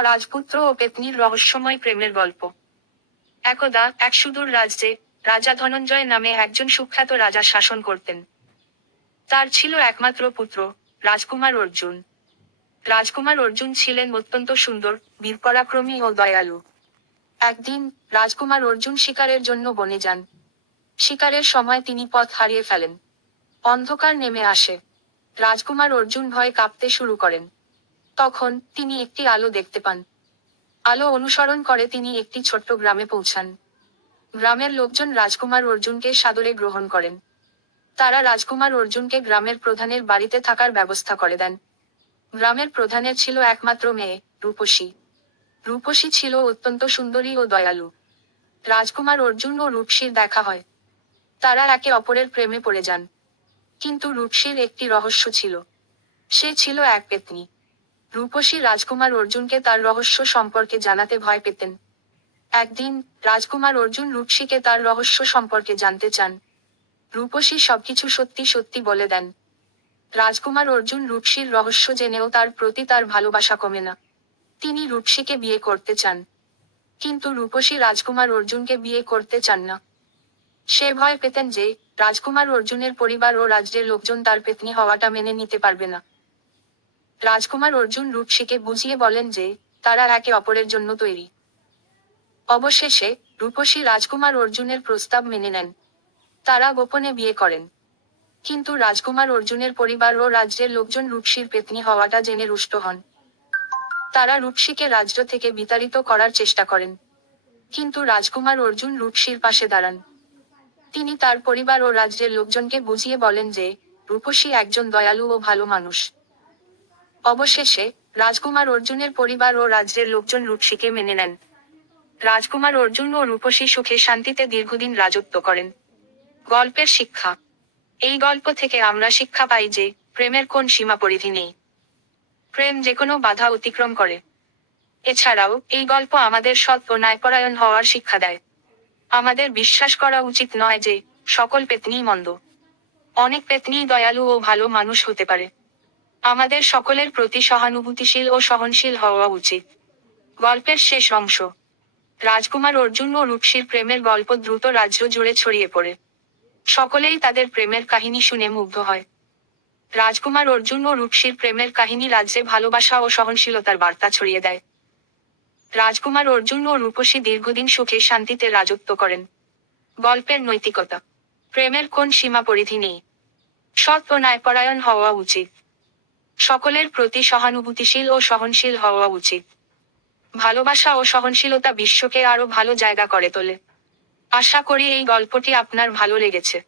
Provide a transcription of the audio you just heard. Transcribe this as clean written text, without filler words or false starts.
রাজপুত্র ও পেত্নীর রহস্যময় প্রেমের গল্প। একদা এক সুদূর রাজ্যে রাজা ধনঞ্জয় নামে একজন সুখ্যাত রাজা শাসন করতেন। তার ছিল একমাত্র পুত্র, রাজকুমার অর্জুন। রাজকুমার অর্জুন ছিলেন অত্যন্ত সুন্দর, বীরপরাক্রমী ও দয়ালু। একদিন রাজকুমার অর্জুন শিকারের জন্য বনে যান। শিকারের সময় তিনি পথ হারিয়ে ফেলেন। অন্ধকার নেমে আসে। রাজকুমার অর্জুন ভয়ে কাঁপতে শুরু করেন। তখন তিনি একটি আলো দেখতে পান। আলো অনুসরণ করে তিনি একটি ছোট্ট গ্রামে পৌঁছান। গ্রামের লোকজন রাজকুমার অর্জুনকে সাদরে গ্রহণ করেন। তারা রাজকুমার অর্জুনকে গ্রামের প্রধানের বাড়িতে থাকার ব্যবস্থা করে দেন। গ্রামের প্রধানের ছিল একমাত্র মেয়ে, রূপসী। রূপসী ছিল অত্যন্ত সুন্দরী ও দয়ালু। রাজকুমার অর্জুন ও রূপসীর দেখা হয়। তারা একে অপরের প্রেমে পড়ে যান। কিন্তু রূপসীর একটি রহস্য ছিল। সে ছিল এক পেত্নী। রূপসী রাজকুমার অর্জুনকে তার রহস্য সম্পর্কে জানাতে ভয় পেতেন। একদিন রাজকুমার অর্জুন রূপসীকে তার রহস্য সম্পর্কে জানতে চান। রূপসী সবকিছু সত্যি সত্যি বলে দেন। রাজকুমার অর্জুন রূপসীর রহস্য জেনেও তার প্রতি তার ভালোবাসা কমে না। তিনি রূপসীকে বিয়ে করতে চান। কিন্তু রূপসী রাজকুমার অর্জুনকে বিয়ে করতে চান না। সে ভয় পেতেন যে রাজকুমার অর্জুনের পরিবার ও রাজ্যের লোকজন তার পেত্নী হওয়াটা মেনে নিতে পারবে না। রাজকুমার অর্জুন রূপসীকে বুঝিয়ে বলেন যে তারা একে অপরের জন্য তৈরি। অবশেষে রূপসী রাজকুমার অর্জুনের প্রস্তাব মেনে নেন। তারা গোপনে বিয়ে করেন। কিন্তু রাজকুমার অর্জুনের পরিবার ও রাজ্যের লোকজন রূপসীর পেত্নী হওয়াটা জেনে রুষ্ট হন। তারা রূপসীকে রাজ্য থেকে বিতাড়িত করার চেষ্টা করেন। কিন্তু রাজকুমার অর্জুন রূপসীর পাশে দাঁড়ান। তিনি তার পরিবার ও রাজ্যের লোকজনকে বুঝিয়ে বলেন যে রূপসী একজন দয়ালু ও ভালো মানুষ। অবশেষে রাজকুমার অর্জুনের পরিবার ও রাজ্যের লোকজন রূপসীকে মেনে নেন। রাজকুমার অর্জুন ও রূপসী সুখে শান্তিতে দীর্ঘদিন রাজত্ব করেন। গল্পের শিক্ষা। এই গল্প থেকে আমরা শিক্ষা পাই যে প্রেমের কোন সীমা পরিধি নেই। প্রেম যেকোনো বাধা অতিক্রম করে। এছাড়াও এই গল্প আমাদের সৎ ও ন্যায়পরায়ণ হওয়ার শিক্ষা দেয়। আমাদের বিশ্বাস করা উচিত নয় যে সকল পেত্নীই মন্দ। অনেক পেত্নীই দয়ালু ও ভালো মানুষ হতে পারে। আমাদের সকলের প্রতি সহানুভূতিশীল ও সহনশীল হওয়া উচিত। গল্পের শেষ অংশ। রাজকুমার অর্জুন ও রূপসীর প্রেমের গল্প দ্রুত রাজ্য জুড়ে ছড়িয়ে পড়ে। সকলেই তাদের প্রেমের কাহিনী শুনে মুগ্ধ হয়। রাজকুমার অর্জুন ও রূপসীর প্রেমের কাহিনী রাজ্যে ভালোবাসা ও সহনশীলতার বার্তা ছড়িয়ে দেয়। রাজকুমার অর্জুন ও রূপসী দীর্ঘদিন সুখে শান্তিতে রাজত্ব করেন। গল্পের নৈতিকতা। প্রেমের কোন সীমা পরিধি নেই। সৎ ও ন্যায়পরায়ণ হওয়া উচিত। সকলের প্রতি সহানুভূতিশীল ও সহনশীল হওয়া উচিত। ভালোবাসা ও সহনশীলতা বিশ্বকে আরো ভালো জায়গা করে তোলে। আশা করি এই গল্পটি আপনার ভালো লেগেছে।